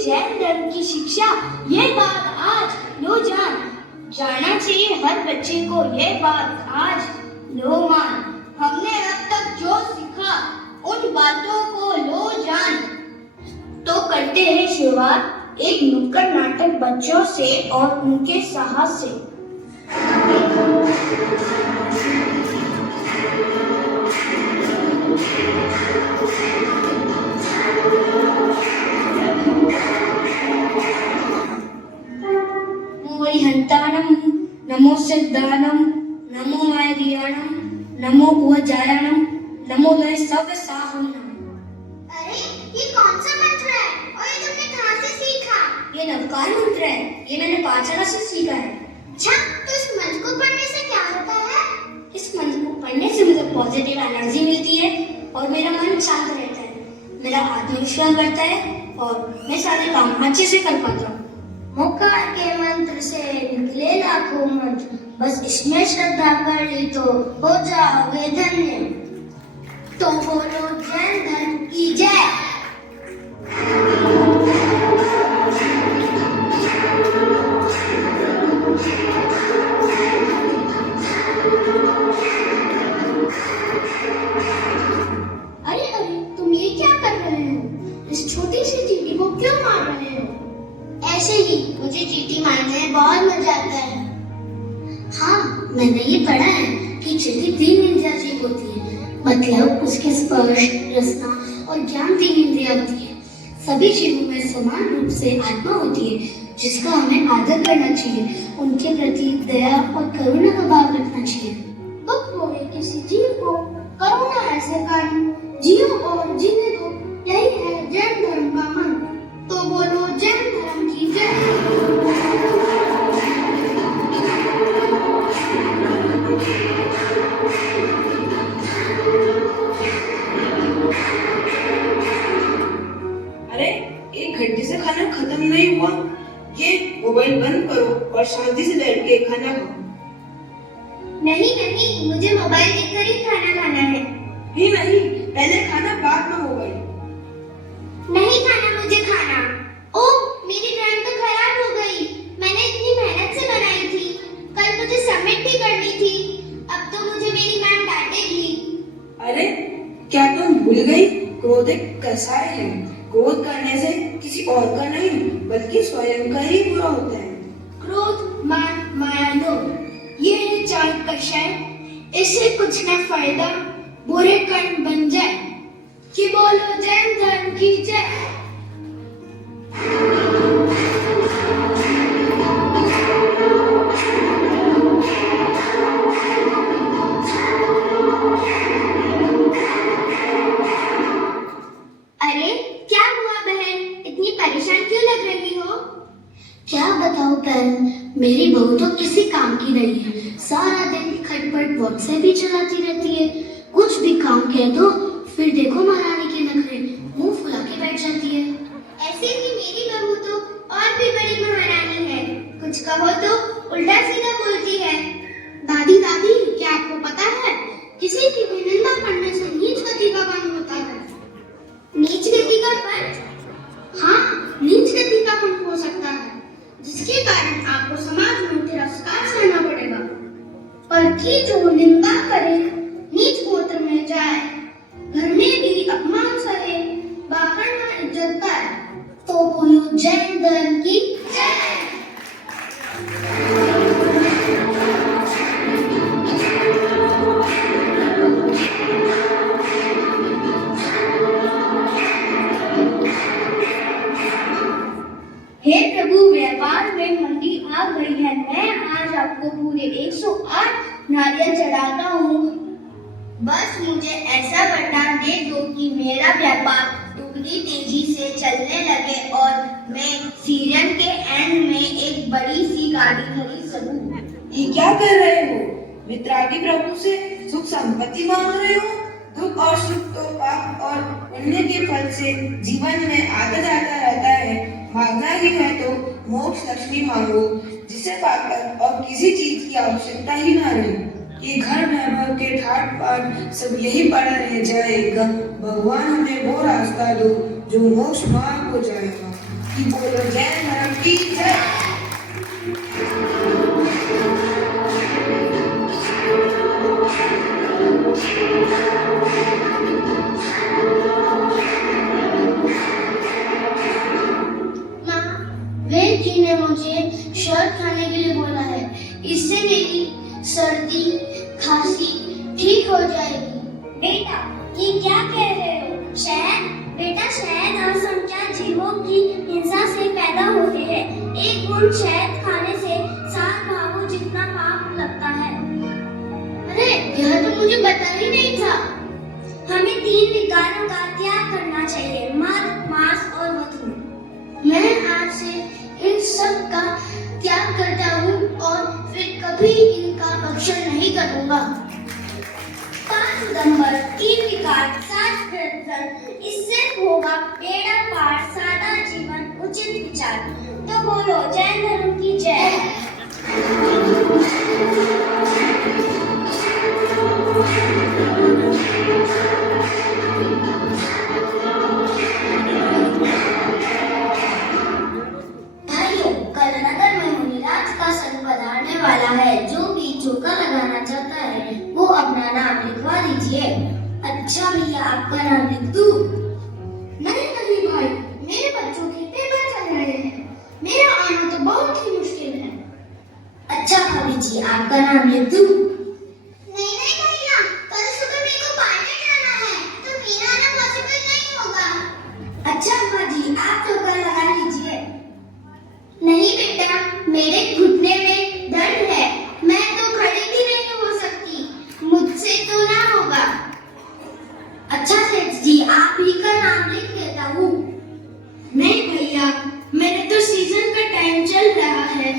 जैन धर्म की शिक्षा, ये बात आज लो जान। जानना चाहिए हर बच्चे को ये बात आज लो मान। हमने अब तक जो सीखा उन बातों को लो जान। तो करते हैं शुरुआत एक नुक्कड़ नाटक बच्चों से और उनके साहस से। हंतानम नमो सिद्धानम नमो मायरियाणम नमो उवजायणम नमो लय सब साहुनम। अरे ये कौन सा मंत्र है और ये तुमने कहाँ से सीखा? ये नवकार मंत्र है, ये मैंने पाठशाला से सीखा है। अच्छा, तो इस मंत्र को पढ़ने से क्या होता है? इस मंत्र को पढ़ने से मुझे पॉजिटिव एनर्जी मिलती है और मेरा मन शांत रहता है, मेरा आत्मविश्वास बढ़ता है और मैं सारे काम अच्छे से कर पाता हूँ। मुक्कार के मंत्र से निकले लाखों मंत्र, बस इसमें श्रद्धा कर ली तो हो जाओगे धन्य। तो बोलो जैन धर्म की जय। अरे अरे, तुम ये क्या कर रहे हो? इस छोटी सी चींटी को क्यों मार रहे हो? ऐसे ही मुझे चींटी मारने में बहुत मजा आता है। हाँ, मैंने ये पढ़ा है कि चींटी 3 इंद्रियां जीव होती है, मतलब उसके स्पर्श, रसना और ज्ञान 3 इंद्रियां होती है। सभी जीवों में समान रूप से आत्मा होती है, जिसका हमें आदर करना चाहिए, उनके प्रति दया और करुणा का भाव रखना चाहिए। दुख होवे किसी जीव को करुणा ऐसे कर, जियो और जीने दो, यही है जैन धर्म का मंत्र। तो बोलो जैन धर्म की जय। अरे, 1 घंटे से खाना खत्म नहीं हुआ। ये मोबाइल बंद करो और शांति से बैठ के खाना खाओ। नहीं नहीं, मुझे मोबाइल देखकर ही खाना खाना है। ही नहीं, पहले खाना बाद में मोबाइल। नहीं खाना मुझे खाना। ओह, मेरी ड्राइंग तो खराब हो गई। मैंने इतनी मेहनत से बनाई थी, कल मुझे सबमिट भी करनी थी। अब तो मुझे मेरी मैम डांटेगी। अरे, क्या तुम भूल गई? क्रोध एक कसाय है। क्रोध करने से किसी और का नहीं बल्कि स्वयं का ही बुरा होता है। क्रोध, मान, माया, लोभ, ये है 4 कषाय। इससे कुछ न फायदा, बुरे कर्म बन जाए। कि बोलो जैन धर्म की जय। अरे क्या हुआ बहन, इतनी परेशान क्यों लग रही हो? क्या बताऊं बहन, मेरी बहू तो किसी काम की नहीं है। सारा दिन खटपट व्हाट्सएप ही चलाती रहती है। कुछ भी काम कह दो, फिर देखो महारानी के नखरे, मुंह फुला के बैठ जाती है। ऐसे ही मेरी बहू तो और भी बड़ी महारानी है। कुछ कहो तो उल्टा सीधा बोलती है। दादी दादी, क्या आपको पता है किसी की भी निंदा करने से नीच गति का पंथ होता है? नीच गति का पंथ? हाँ, नीच गति का पंथ हो सकता है, जिसके कारण आपको समाज में तिरस्कार सहना पड़ेगा। पर कि जो निंदा करे, नीच गोत्र में जाए, धर्म की जय। हे प्रभु, व्यापार में मंदी आ गई है। मैं आज आपको पूरे 108 नारियल चढ़ाता हूँ। बस मुझे ऐसा वरदान दे दो कि मेरा व्यापार दुगनी तेजी से चलने लगे और मैं सीजन के एंड में एक बड़ी सी गाड़ी खरीद सकूं। ये क्या कर रहे हो? वितरागी प्रभु से सुख संपत्ति मांग रहे हो? दुख और सुख तो पाप और पुण्य के फल से जीवन में आता जाता रहता है। मांगना ही है तो मोक्ष लक्ष्मी मांगो, जिसे पाकर और किसी चीज की आवश्यकता ही ना रहे। ये घर वैभव के ठाट बाट सब यही पड़ा रह जाएगा। भगवान हमें वो रास्ता दो जो मोक्ष मार्ग हो जाएगा। कि बोलो जय धर्म की जय। वेद जी ने मुझे शहद खाने के लिए बोला है। इससे मेरी सर्दी खांसी ठीक हो जाएगी। बेटा, ये क्या कह रहे हो? शहद बेटा, शहद असंख्य जीवों की हिंसा से पैदा होते हैं। एक बूंद शहद खाने से 7 भावों जितना पाप लगता है। अरे, यह तो मुझे पता ही नहीं था। हमें 3 विकारों का त्याग करना चाहिए, मद, मांस और मधु। मैं आज से इन सब का त्याग करता हूँ और फिर कभी इनका भक्षण नहीं करूँगा। 5 सितंबर 3 विकार 7 प्रदर्शन, इससे होगा बेड़ा पार, सादा जीवन, उचित विचार। तो बोलो जय धर्म की जय। वाला है। जो भी चौका लगाना चाहता है वो अपना नाम लिखवा दीजिए। अच्छा भैया, आपका नाम लिख दूं? नहीं भाई, मेरे बच्चों के पेपर चल रहे हैं। मेरा आना तो बहुत ही मुश्किल है। अच्छा भाभी जी, आपका नाम लिख दूं? नहीं भैया, कल सुबह मेरे को पढ़ने जाना है, तो मेरा आना पॉसिबल नहीं होगा। अच्छा भाभी, आप चौका लगा लीजिए। नहीं बेटा, मेरे घुटने में दर्द है, मैं तो खड़ी भी नहीं हो सकती, मुझसे तो ना होगा। अच्छा सेठ जी, आप ही का नाम लिख देता हूँ। नहीं भैया, मेरे तो सीजन का टाइम चल रहा है।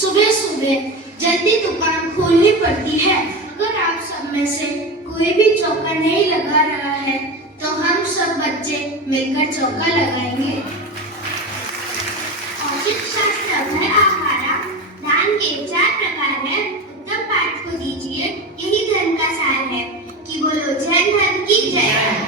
सुबह सुबह जल्दी दुकान खोलनी पड़ती है। अगर आप सब में से कोई भी चौका नहीं लगा रहा है तो हम सब बच्चे मिलकर चौका लगाएंगे। औषध शास्त्र है आहारा, दान के 4 प्रकार है, उत्तम पाठ को दीजिए, यही धर्म का सार है। कि बोलो जय धर्म की जय।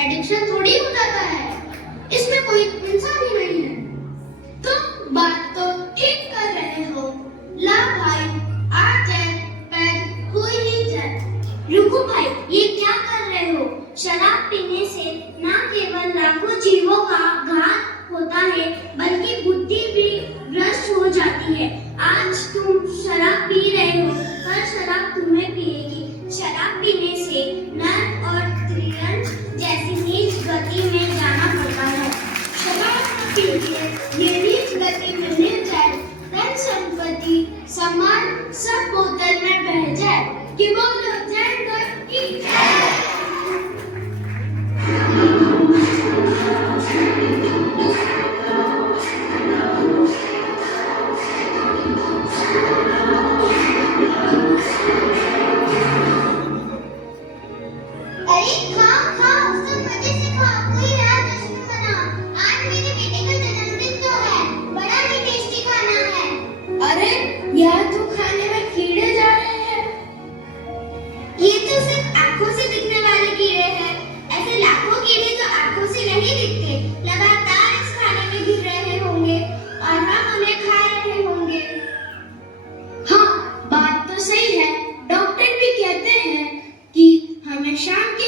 एडिक्शन थोड़ी हो जाता है, इसमें कोई इंसान ही नहीं है। तुम बात तो ठीक कर रहे हो। ला भाई, आ जाए पैर हो ही जाए। रुको भाई, ये क्या कर रहे हो? शराब पीने से न केवल लाखों जीवों का घात होता है, बल्कि बुद्धि भी भ्रष्ट हो जाती है। आज तुम शराब पी रहे हो, कल शराब तुम्हें पिएगी। शराब पीने से नर और त्रियन जैसी नीच गति में जाना पड़ता है। शराब पीजिए, ये नीच गति में मिल जाए, धन संपत्ति सम्मान सब बोतल में बह जाए। कि बोलो जय धर्म की जय। अरे खाओ खाओ, सब मजे से खाओ, कोई रात जश्न मनाओ। आज मेरे बेटे का जन्मदिन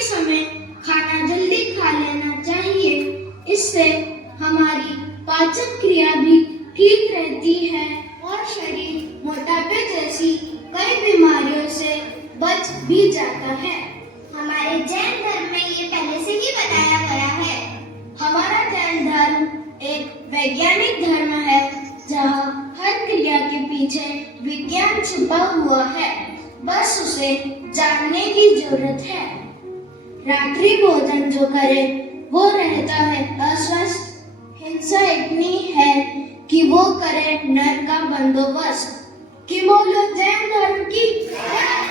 समय खाना जल्दी खा लेना चाहिए। इससे हमारी पाचन क्रिया भी ठीक रहती है और शरीर मोटापे जैसी कई बीमारियों से बच भी जाता है। हमारे जैन धर्म में ये पहले से ही बताया गया है। हमारा जैन धर्म एक वैज्ञानिक धर्म है जहाँ हर क्रिया के पीछे विज्ञान छुपा हुआ है, बस उसे जानने की जरूरत है। रात्रि भोजन जो करे वो रहता है अस्वस्थ। हिंसा इतनी है कि वो करे नर का बंदोबस्त। कि बोलो जैन धर्म की जय।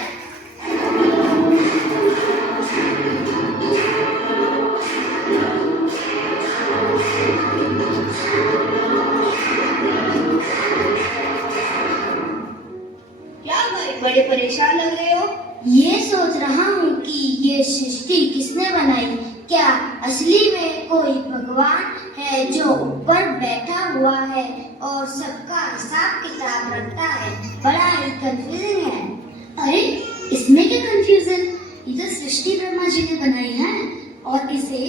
क्या भाई बड़े परेशान लग रहे हो? ये सोच रहा हूँ कि ये सृष्टि किसने बनाई। क्या असली में कोई भगवान है जो ऊपर बैठा हुआ है और सबका हिसाब किताब रखता है? बड़ा ही कंफ्यूजिंग है। अरे इसमें क्या कंफ्यूजन, ये तो सृष्टि ब्रह्मा जी ने बनाई है और इसे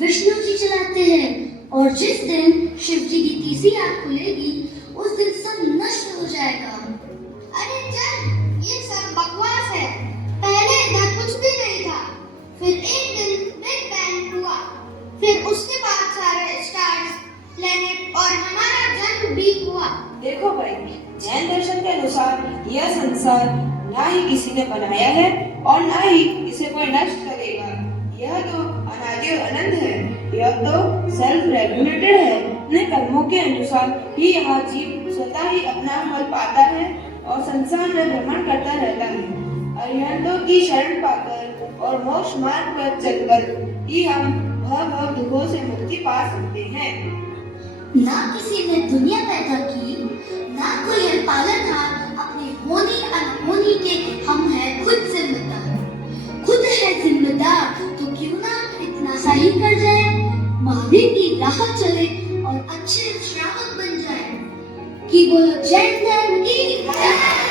विष्णु जी चलाते हैं। और जिस दिन शिव जी की तीसरी आंख खुलेगी उस दिन सब नष्ट हो जाएगा। अरे चल, ये सब बकवास है। पहले इधर कुछ भी नहीं था, फिर एक दिन बिग बैंग हुआ, फिर उसके बाद सारे स्टार्स, प्लेनेट और हमारा जन्म भी हुआ। देखो भाई, जैन दर्शन के अनुसार यह संसार ना ही किसी ने बनाया है और ना ही इसे कोई नष्ट करेगा। यह तो अनादि और अनंत है। यह तो सेल्फ रेगुलेटेड है। अपने कर्मों के अनुसार ही यहाँ जीव स्वतः ही अपना फल पाता है और संसार में भ्रमण करता रहता है। अरिहंतों की शरण पाकर और मोक्ष मार्ग पर चलकर ही हम भव दुखों से मुक्ति पा सकते हैं। ना किसी ने दुनिया पैदा की, ना कोई है पालनहार। अपनी होनी अनहोनी के हम हैं खुद जिम्मेदार। खुद है जिम्मेदार तो क्यों ना इतना सा ही कर जाए, महावीर की राह चले और अच्छे श्रावक बन जाए। कि बोलो जैन धर्म की जय।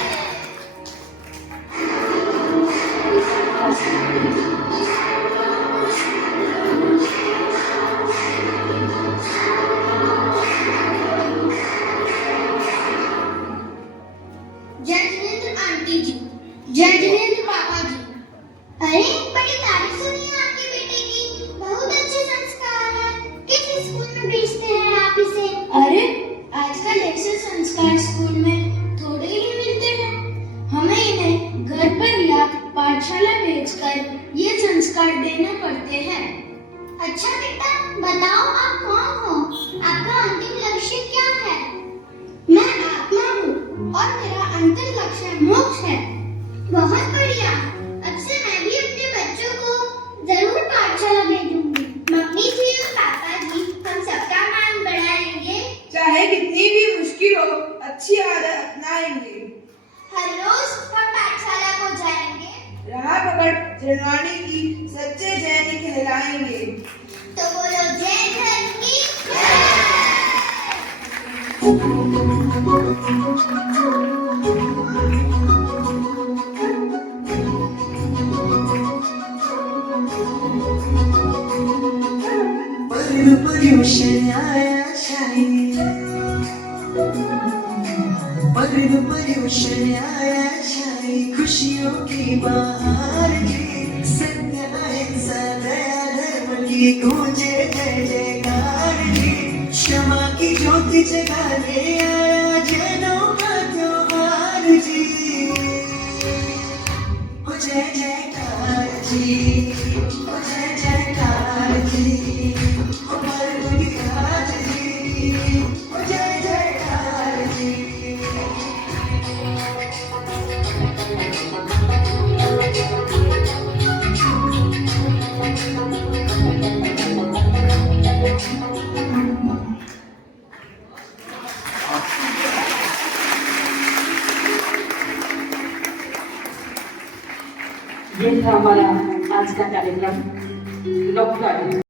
जय जिनेंद्र आंटी जी, जय जिनेंद्र पापा जी। अरे बड़ी तारीफ सुनी है आपके बेटे की, बहुत अच्छे संस्कार हैं। किस स्कूल में भेजते हैं आप इसे? अरे आजकल ऐसे संस्कार स्कूल में थोड़े ही मिलते हैं। हमें इन्हें घर पर या पाठशाला भेजकर ये संस्कार देने पड़ते हैं। अच्छा बेटा, बताओ आप कौन हो? आपका अंतिम लक्ष्य क्या है? मैं आत्मा हूँ और मेरा अंतिम लक्ष्य मोक्ष है। बहुत बढ़िया। अब से मैं भी अपने बच्चों को जरूर पाठशाला भेजूंगी। मम्मी जी और पापा जी, हम सबका मान बढ़ाएंगे। चाहे कितनी भी मुश्किल हो, अच्छी आदत अपनाएंगे। हर रोज हम पाठशाला को जाएंगे। राह पकड़ जन्माने की सच्चे जैनी कहलाएंगे। तो बोलो जय धर्म की जय। पर्यूषण आया शाही, पर्यूषण आया शाही, खुशियों की बहार की, सत्य अहिंसा दया धर्म की गूंजे जय जयकार की, क्षमा की ज्योति जगाने आया जैनों का त्योहार जी। ओ जय जयकार जी, ओ जय जयकार जी, ओ परमविराज जी, ओ जय जयकार जी। ये था हमारा आज का कार्यक्रम लोक कार्य।